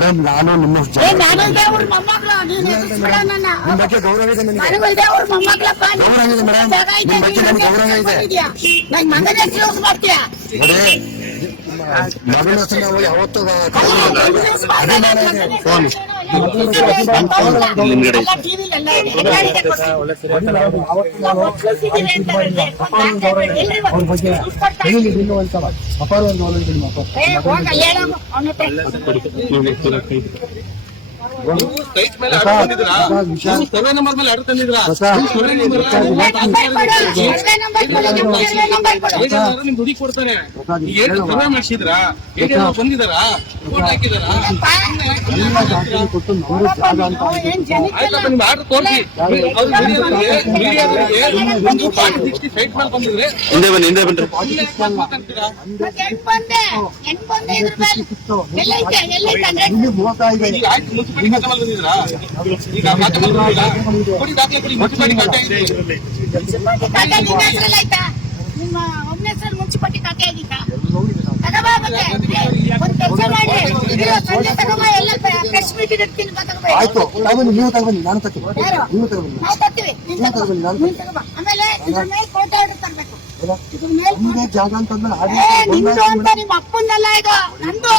Madam ನಾನು ನಿಮ್ಮ ನಾನು ದೇವ್ರ ಮೊಮ್ಮಗಳು ನಿಮ್ಮ ಬಗ್ಗೆ ಗೌರವ ಇದೆ ನನಗೆ. ನನಗೂ ದೇವ್ರ ಮೊಮ್ಮಗಳಪ್ಪ ಗೌರವ ಇದೆ ಮೇಡಮ್, ನಿಮ್ಮ ಬಗ್ಗೆ ನನಗೆ ಗೌರವ ಇದೆ. ನನ್ ಮಗನೇ ಯೂಸ್ ಮಾಡ್ತೀಯ ನೋಡಿ ಮಗನ ಹೆಸರು ನಾವು ಯಾವತ್ತೂ ಫೋನ್ ಸರ್ವೆ ನಂಬರ್ ಮೇಲೆ ಆರ್ಡರ್ ತಂದಿದ್ರಾ? ನಿಮ್ ದುಡ್ಡಿ ಕೊಡ್ತಾರೆ. ಸರ್ವೆ ಮಾಡಿಸಿದ್ರಾ? ಬಂದಿದಾರಾ? ಹಾಕಿದಾರಾ? ಆಯ್ತಪ್ಪ, ನಿಮ್ ಆರ್ಡರ್ ತೋರಿಸಿ. ಸೈಟ್ ಮೇಲೆ ಬಂದಿದ್ರೆ ಹಿಂದೆ ಬನ್ನಿ, ಹಿಂದೆ ಬನ್ನಿ. ನಿಮ್ಮ ಒಮ್ಮೆ ಮುನ್ಸಿಪಾಲಿಟಿ ಖಾತೆ ಆಗಿದ್ದ ಆಯ್ತು, ತಗೊಂಡು ನೀವು ತಗೊಂಡು ನಾನು ತಗೊಳ್ಳಿ, ನೀವು ತಗೊಂಡು ಆಮೇಲೆ ಕೋರ್ಟ್ ಆರ್ಡರ್ ತರಬೇಕು. ನಿಮ್ದೇ ಜಾಗ ಅಂತಂದ್ರೆ ನಿಮ್ದು ಅಂತ ನಿಮ್ಮ ಅಪ್ಪಂದಲ್ಲ ಇದು, ನಂದು.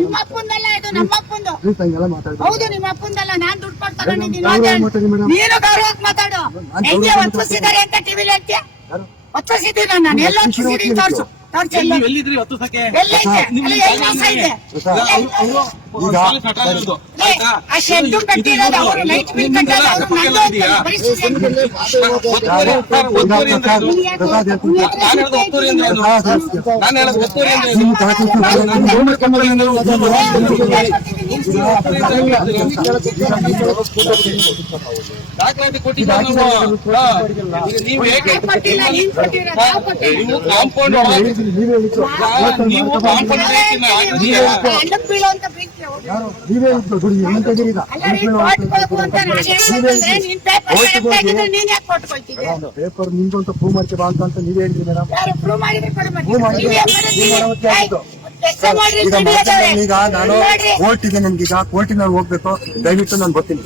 ನಿಮ್ಮ ಅಪ್ಪಂದಲ್ಲ ಇದು, ನಮ್ಮ ಅಪ್ಪಂದು. ಹೌದು, ನಿಮ್ಮ ಅಪ್ಪಂದಲ್ಲ. ನಾನ್ ದುಡ್ಡು ಕೊಟ್ಟು ತಗೊಂಡಿದ್ದೀನಿ. ನೀನು ಗೌರವಕ್ಕೆ ಮಾತಾಡು. ಹೆಂಗೆ ಒತ್ತಿಸಿದ್ದಾರೆ ಅಂತ ಟಿವಿಲಿ ಹೇಳ್ತೀಯ? ಒತ್ತಿಸಿದ್ದೀನಿ ನಾನು. ಎಲ್ಲ ಒತ್ತಿಸಿದ್ದೀನಿ, ತೋರ್ಸು. ಎಲ್ಲಿದ್ರಿ? ಹೊತ್ತು ಸಕೆ ಆ ಶೆಡ್ ಕಟ್ಟಿರೋದು ಅವರು ಲೈಟ್ ಬಿಲ್ ಕಟ್ಟೋದು ದಾಖಲಾತಿ ಕೊಟ್ಟಿದ್ದಾರೆ. ನೀವು ಹೇಗೆ ಕಾಂಪೌಂಡ್ ನೀವು ಕಾಂಪೌಂಡ್ ಪೇಪರ್ ನಿಮ್ದು ಅಂತ ಪ್ರೂವ್ ಮಾಡ್ಕೆ ಬಾ ಅಂತ ನೀವೇ ಹೇಳಿದ್ರಿ ಮೇಡಮ್. ಈಗ ನಾನು ಕೋರ್ಟ್ ಇದೆ, ನನ್ಗೀಗ ಕೋರ್ಟಿನಲ್ಲಿ ಹೋಗ್ಬೇಕು. ದಯವಿಟ್ಟು ನಾನು ಬರ್ತೀನಿ.